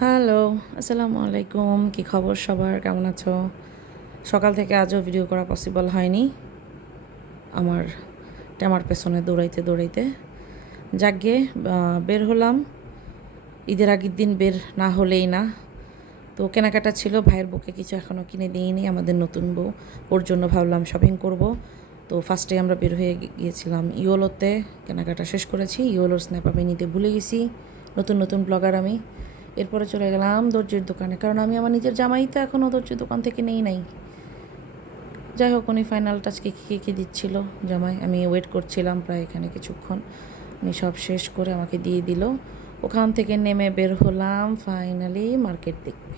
Hello আসসালামু আলাইকুম। কি খবর সবার? কেমন আছো? সকাল থেকে আজও ভিডিও করা পসিবল হয়নি। আমার ট্যামার পেছনে দৌড়াইতে দৌড়াইতে। আহ, বের হলাম। ঈদের আগের দিন বের না হলেই না। তো কেনাকাটা ছিল ভাইয়ের বুকে কিছু এখনও কিনে দিইনি আমাদের নতুন বউ। ওর জন্য ভাবলাম শপিং করব। তো ফার্স্টে আমরা বের হয়ে গিয়েছিলাম ইওলোতে কেনাকাটা শেষ করেছি ইওলোর স্ন্যাপ আমি নিতে ভুলে গেছি। নতুন নতুন ব্লগার আমি। এরপরে চলে গেলাম দর্জির দোকানে। কারণ আমি আমার নিজের জামাই তো এখনও দর্জির দোকান থেকে নেই নাই। যাই হোক, উনি ফাইনাল টাচকে কী কী দিচ্ছিল জামাই? আমি ওয়েট করছিলাম প্রায় এখানে কিছুক্ষণ। উনি সব শেষ করে আমাকে দিয়ে দিল। ওখান থেকে নেমে বের হলাম ফাইনালি মার্কেট দেখবে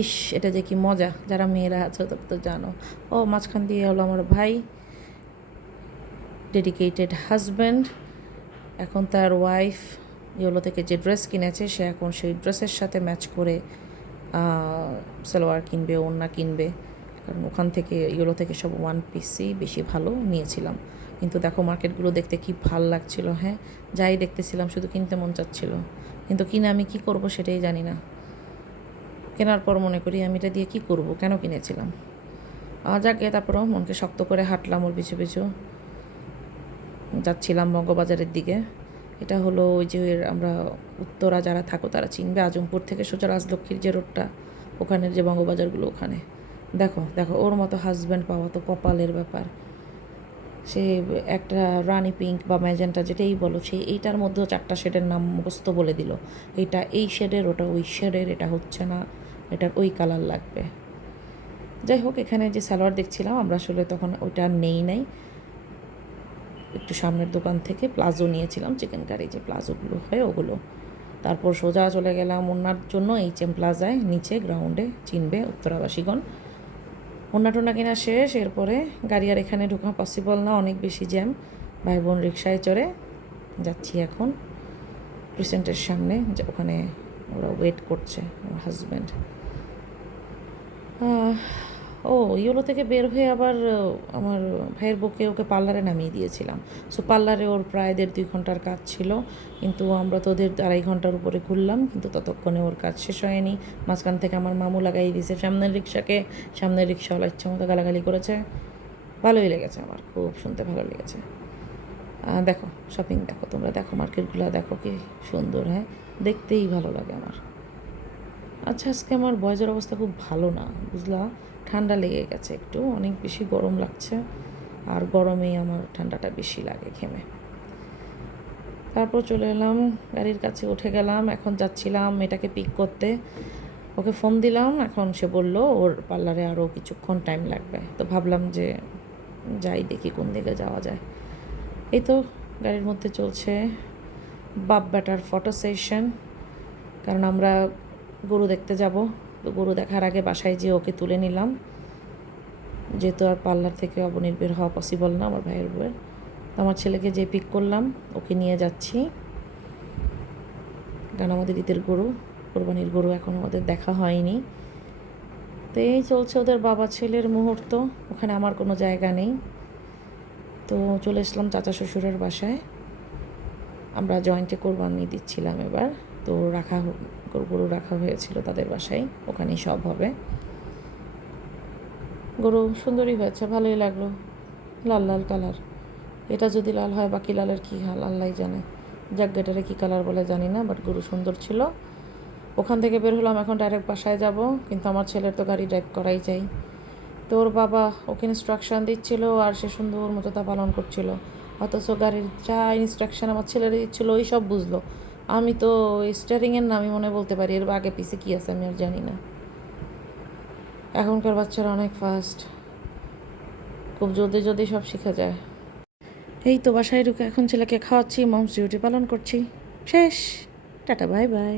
ইস, এটা যে কি মজা। যারা মেয়েরা আছে তবে তো জানো। ও, মাঝখান দিয়ে হলো আমার ভাই ডেডিকেটেড হাজব্যান্ড এখন তার ওয়াইফ ইয়েলো থেকে যে ড্রেস কিনেছে, সে এখন সেই ড্রেসের সাথে ম্যাচ করে সালোয়ার কিনবে, ওড়না কিনবে। কারণ ওখান থেকে ইয়েলো থেকে সব ওয়ান পিসই বেশি ভালো নিয়েছিলাম। কিন্তু দেখো মার্কেটগুলো দেখতে কি ভালো লাগছিল হ্যাঁ? যাই দেখতেছিলাম, শুধু কিনতে মন চাচ্ছিল। কিন্তু কিনে আমি কি করব সেটাই জানি না। কেনার পর মনে করি, আমি এটা দিয়ে কি করব? কেন কিনেছিলাম? আগে তারপরও মনকে শক্ত করে হাঁটলাম ওর পিছু পিছু। যাচ্ছিলাম বঙ্গবাজারের দিকে। এটা হলো ওই যে আমরা উত্তরা যারা থাকো তারা চিনবে। আজমপুর থেকে সোজা রাজলক্ষ্মীর যে রোডটা ওখানের যে বঙ্গবাজারগুলো ওখানে। দেখো দেখো, ওর মতো হাজব্যান্ড পাওয়া তো কপালের ব্যাপার। সে একটা রানি পিঙ্ক বা ম্যাজেন্টা যেটাই বলো, সে এইটার মধ্যেও চারটা শেডের নাম মুখস্থ বলে দিল। এটা এই শেডের ওটা ওই শেডের এটা হচ্ছে না, এটার ওই কালার লাগবে। যাই হোক, এখানে যে সালোয়ার দেখছিলাম, আমরা আসলে তখন ওইটা নেই নাই। একটু সামনের দোকান থেকে প্লাজো নিয়েছিলাম চিকেন কারি যে প্লাজোগুলো হয় ওগুলো। তারপর সোজা চলে গেলাম ওনার জন্য এইচ এম প্লাজায় নিচে গ্রাউন্ডে চিনবে উত্তরাবাসীগণ। ওনা টোনা কেনা শেষ, এরপরে গাড়ি আর এখানে ঢোকা পসিবল না, অনেক বেশি জ্যাম। ভাই বোন রিক্সায় চড়ে যাচ্ছি এখন। ক্রিসেন্টের সামনে ওখানে ওরা ওয়েট করছে আমার হাজব্যান্ড ও, ইয়েলো থেকে বের হয়ে আবার আমার ভাইয়ের বউকে ওকে পার্লারে নামিয়ে দিয়েছিলাম। সো পার্লারে ওর প্রায় দেড় দুই ঘণ্টার কাজ ছিল। কিন্তু আমরা তো ওদের আড়াই ঘণ্টার উপরে ঘুরলাম, কিন্তু ততক্ষণে ওর কাজ শেষ হয়নি। মাঝখান থেকে আমার মামু লাগাই দিয়েছে সামনের রিক্সাকে। সামনের রিক্সাওয়ালা ইচ্ছা মতো গালাগালি করেছে। ভালোই লেগেছে আমার, খুব শুনতে ভালো লেগেছে। দেখো শপিং দেখো তোমরা, দেখো মার্কেটগুলো, দেখো কি সুন্দর হ্যাঁ? দেখতেই ভালো লাগে আমার। আচ্ছা আজকে আমার বয়সের অবস্থা খুব ভালো না, বুঝলা? ঠান্ডা লেগে গেছে একটু, অনেক বেশি গরম লাগছে। আর গরমেই আমার ঠান্ডাটা বেশি লাগে ঘেমে। তারপর চলে এলাম, গাড়ির কাছে উঠে গেলাম, এখন যাচ্ছিলাম এটাকে পিক করতে। ওকে ফোন দিলাম, এখন সে বলল, ওর পার্লারে আরও কিছুক্ষণ টাইম লাগবে। তো ভাবলাম যে যাই, দেখি কোন দিকে যাওয়া যায়। এই তো গাড়ির মধ্যে চলছে বাপ ব্যাটার ফটো সেশন কারণ আমরা গরু দেখতে যাব। তো গরু দেখার আগে বাসায় যেয়ে ওকে তুলে নিলাম। যেহেতু আর পার্লার থেকে অবনির্ভর হওয়া পসিবল না আমার ভাইয়ের বউয়ের। তো আমার ছেলেকে যে পিক করলাম, ওকে নিয়ে যাচ্ছি। কারণ আমাদের ঈদের গরু, কোরবানির গরু এখন আমাদের দেখা হয়নি। তো এই চলছে ওদের বাবা ছেলের মুহূর্ত, ওখানে আমার কোনো জায়গা নেই। তো চলে এসলাম চাচা শ্বশুরের বাসায়। আমরা জয়েন্টে কোরবানি দিচ্ছিলাম এবার। তো রাখা গরু রাখা হয়েছিল তাদের বাসায়। ওখানেই সব হবে। গরু সুন্দরই হয়েছে, ভালোই লাগল। লাল লাল কালার। এটা যদি লাল হয়, বাকি লালের কী হাল আল্লাহ জানে। যাক, গেটারে কী কালার বলে জানি না বাট গরু সুন্দর ছিল। ওখান থেকে বের হলাম, এখন ডাইরেক্ট বাসায় যাব, কিন্তু আমার ছেলের তো গাড়ি ড্রাইভ করাই চাই। তো ওর বাবা ওকে ইনস্ট্রাকশন দিচ্ছিল, আর সে সুন্দর মতো তা পালন করছিল। অথচ গাড়ির যা ইনস্ট্রাকশন আমার ছেলের দিচ্ছিল ওই সব বুঝলো। আমি তো স্টারিংয়ের নামই মনে বলতে পারি, এর আগে পিছে কী আছে আমি আর জানি না। এখনকার বাচ্চারা অনেক ফাস্ট খুব জলদি জলদি সব শেখা যায়। এই তো বাসায় ঢুকে এখন ছেলেকে খাওয়াচ্ছি মমস ডিউটি পালন করছি। শেষ, টাটা বাই বাই